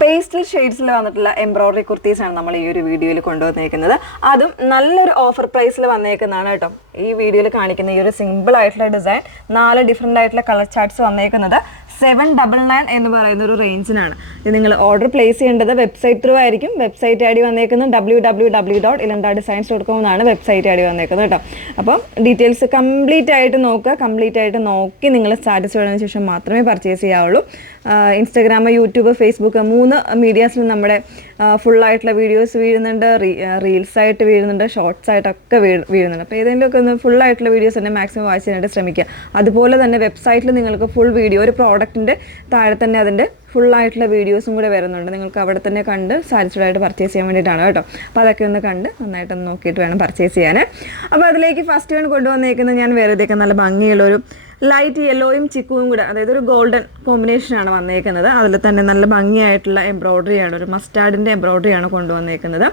Pastel ഷെയ്ഡ്സിൽ വന്നിട്ടുള്ള embroidery കുർത്തീസാണ് നമ്മൾ ഈ ഒരു വീഡിയോയിൽ കൊണ്ടുവന്നിരിക്കുന്നത്. അതും നല്ലൊരു ഓഫർ പ്രൈസിൽ വന്നേക്കുന്നതാണ് കേട്ടോ. ഈ വീഡിയോയിൽ കാണിക്കുന്ന ഈ ഒരു സിമ്പിൾ ആയിട്ടുള്ള ഡിസൈൻ 4 ഡിഫറെൻ്റ് ആയിട്ടുള്ള കളർ ചാർട്ട്സ് വന്നേക്കുന്നത് 799 എന്ന് പറയുന്ന ഒരു റേഞ്ചിനാണ്. ഇത് നിങ്ങൾ ഓർഡർ പ്ലേസ് ചെയ്യേണ്ടത് വെബ്സൈറ്റ് ത്രൂ ആയിരിക്കും. വെബ്സൈറ്റ് ഐ ഡി വന്നേക്കുന്നത് www.ilandadesigns.com എന്നാണ് വെബ്സൈറ്റ് ഐ ഡി വന്നേക്കുന്നത് കേട്ടോ. അപ്പം ഡീറ്റെയിൽസ് കംപ്ലീറ്റ് ആയിട്ട് നോക്കുക. കംപ്ലീറ്റ് ആയിട്ട് നോക്കി നിങ്ങൾ സാറ്റിസ്ഫൈഡ് ആയതിനു ശേഷം മാത്രമേ പർച്ചേസ് ചെയ്യാവുള്ളൂ. ഇൻസ്റ്റാഗ്രാം, യൂട്യൂബ്, ഫേസ്ബുക്ക് 3 മീഡിയാസിൽ നമ്മുടെ ഫുള്ളായിട്ടുള്ള വീഡിയോസ് വീഴുന്നുണ്ട്, റീൽസ് ആയിട്ട് വീഴുന്നുണ്ട്, ഷോർട്സ് ആയിട്ടൊക്കെ വീഴുന്നുണ്ട്. അപ്പോൾ ഏതെങ്കിലുമൊക്കെ ഒന്ന് ഫുള്ളായിട്ടുള്ള വീഡിയോസ് തന്നെ മാക്സിമം വാച്ച് ചെയ്യാനായിട്ട് ശ്രമിക്കുക. അതുപോലെ തന്നെ വെബ്സൈറ്റിൽ നിങ്ങൾക്ക് ഫുൾ വീഡിയോ, ഒരു പ്രോഡക്റ്റിൻ്റെ താഴെ തന്നെ അതിൻ്റെ ഫുള്ളായിട്ടുള്ള വീഡിയോസും കൂടെ വരുന്നുണ്ട്. നിങ്ങൾക്ക് അവിടെ തന്നെ കണ്ട് സാറ്റിസ്ഫൈഡ് ആയിട്ട് പർച്ചേസ് ചെയ്യാൻ വേണ്ടിയിട്ടാണ് കേട്ടോ. അപ്പോൾ അതൊക്കെ ഒന്ന് കണ്ട് നന്നായിട്ടൊന്ന് നോക്കിയിട്ട് വേണം പർച്ചേസ് ചെയ്യാൻ. അപ്പോൾ അതിലേക്ക് ഫസ്റ്റ് വൺ കൊണ്ടുവന്നേക്കുന്നത് ഞാൻ വേറെയൊക്കെ നല്ല ഭംഗിയുള്ളൊരു ലൈറ്റ് യെല്ലോയും ചിക്കുവും കൂടെ, അതായത് ഒരു ഗോൾഡൻ കോമ്പിനേഷനാണ് വന്നേക്കുന്നത്. അതിൽ തന്നെ നല്ല ഭംഗിയായിട്ടുള്ള എംബ്രോയ്ഡറിയാണ്, ഒരു മസ്റ്റാർഡിൻ്റെ എംബ്രോയ്ഡറിയാണ് കൊണ്ടുവന്നേക്കുന്നത്.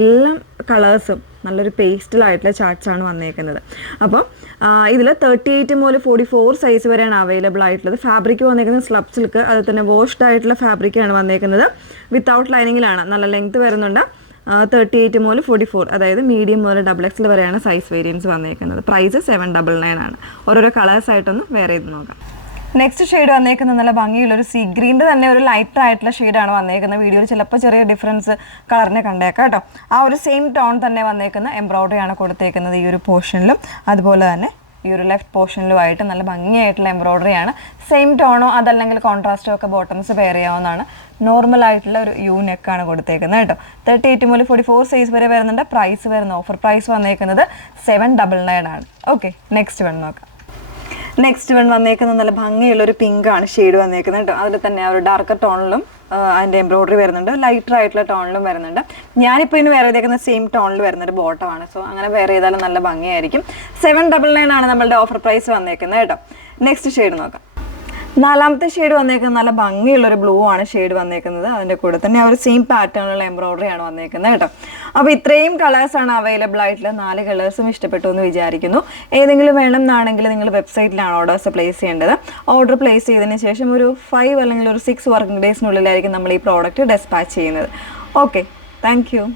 എല്ലാം കളേഴ്സും നല്ലൊരു പേസ്റ്റലായിട്ടുള്ള ചാർട്ട്സാണ് വന്നേക്കുന്നത്. അപ്പോൾ ഇതിൽ 38 മുതൽ 44 സൈസ് വരെയാണ് അവൈലബിൾ ആയിട്ടുള്ളത്. ഫാബ്രിക് വന്നേക്കുന്നത് സ്ലബ് സിൽക്ക്, അതിൽ തന്നെ വാഷ്ഡ് ആയിട്ടുള്ള ഫാബ്രിക്കാണ് വന്നേക്കുന്നത്. വിത്തൗട്ട് ലൈനിങ്ങിലാണ്, നല്ല ലെങ്ത് വരുന്നുണ്ട്. 38 മുതൽ 44, അതായത് മീഡിയം മുതൽ XXL വരെയാണ് സൈസ് വേരിയൻസ് വന്നേക്കുന്നത്. പ്രൈസ് 799 ആണ്. ഓരോരോ കളേഴ്സായിട്ടൊന്ന് വേറെ ചെയ്ത് നോക്കാം. നെക്സ്റ്റ് ഷെയ്ഡ് വന്നേക്കുന്നത് നല്ല ഭംഗിയുള്ളൊരു സീ ഗ്രീൻ്റെ തന്നെ ഒരു ലൈറ്റർ ആയിട്ടുള്ള ഷെയ്ഡാണ് വന്നേക്കുന്നത്. വീഡിയോയിൽ ചിലപ്പോൾ ചെറിയ ഡിഫറൻസ് കളറിനെ കണ്ടേക്കാം കേട്ടോ. ആ ഒരു സെയിം ടോൺ തന്നെ വന്നേക്കുന്ന എംബ്രോയ്ഡറിയാണ് കൊടുത്തേക്കുന്നത് ഈ ഒരു പോർഷനിലും, അതുപോലെ തന്നെ ഈ ഒരു ലെഫ്റ്റ് പോർഷനിലുമായിട്ട് നല്ല ഭംഗിയായിട്ടുള്ള എംബ്രോയ്ഡറിയാണ്. സെയിം ടോണോ അതല്ലെങ്കിൽ കോൺട്രാസ്റ്റോ ഒക്കെ ബോട്ടംസ് പെയർ ചെയ്യാവുന്നതാണ്. നോർമൽ ആയിട്ടുള്ള ഒരു യു നെക്കാണ് കൊടുത്തേക്കുന്നത് കേട്ടോ. 38 മുതൽ 44 സൈസ് വരെ വരുന്നുണ്ട്. പ്രൈസ് വരുന്ന ഓഫർ പ്രൈസ് വന്നേക്കുന്നത് 799 ആണ്. ഓക്കെ, നെക്സ്റ്റ് വൺ നോക്കാം. നെക്സ്റ്റ് വൺ വന്നേക്കുന്നത് നല്ല ഭംഗിയുള്ളൊരു പിങ്കാണ് ഷെയ്ഡ് വന്നേക്കുന്നത് കേട്ടോ. അതിൽ തന്നെ ആ ഒരു ഡാർക്കർ ടോണിലും അതിൻ്റെ എംബ്രോയ്ഡറി വരുന്നുണ്ട്, ലൈറ്റർ ആയിട്ടുള്ള ടോണിലും വരുന്നുണ്ട്. ഞാനിപ്പോൾ ഇതിന് വേറെ ചെയ്തേക്കുന്ന സെയിം ടോണിൽ വരുന്നൊരു ബോട്ടമാണ്. സോ അങ്ങനെ വേറെ ചെയ്താലും നല്ല ഭംഗിയായിരിക്കും. 799 ആണ് നമ്മളുടെ ഓഫർ പ്രൈസ് വന്നേക്കുന്നത് കേട്ടോ. നെക്സ്റ്റ് ഷെയ്ഡ് നോക്കാം. 4ാമത്തെ ഷെയ്ഡ് വന്നേക്കുന്നത് നല്ല ഭംഗിയുള്ളൊരു ബ്ലൂ ആണ് ഷെയ്ഡ് വന്നേക്കുന്നത്. അതിൻ്റെ കൂടെ തന്നെ ആ ഒരു സെയിം പാറ്റേണുള്ള എംബ്രോയ്ഡറി ആണ് വന്നേക്കുന്നത് കേട്ടോ. അപ്പോൾ ഇത്രയും കളേഴ്സാണ് അവൈലബിൾ ആയിട്ടുള്ള. 4 കളേഴ്സും ഇഷ്ടപ്പെട്ടു എന്ന് വിചാരിക്കുന്നു. ഏതെങ്കിലും വേണം എന്നാണെങ്കിൽ നിങ്ങൾ വെബ്സൈറ്റിലാണ് ഓർഡേഴ്സ് പ്ലേസ് ചെയ്യേണ്ടത്. ഓർഡർ പ്ലേസ് ചെയ്തതിന് ശേഷം ഒരു 5 അല്ലെങ്കിൽ ഒരു 6 വർക്കിംഗ് ഡേയ്സിനുള്ളിലായിരിക്കും നമ്മൾ ഈ പ്രോഡക്റ്റ് ഡെസ്പാച്ച് ചെയ്യുന്നത്. Okay, thank you.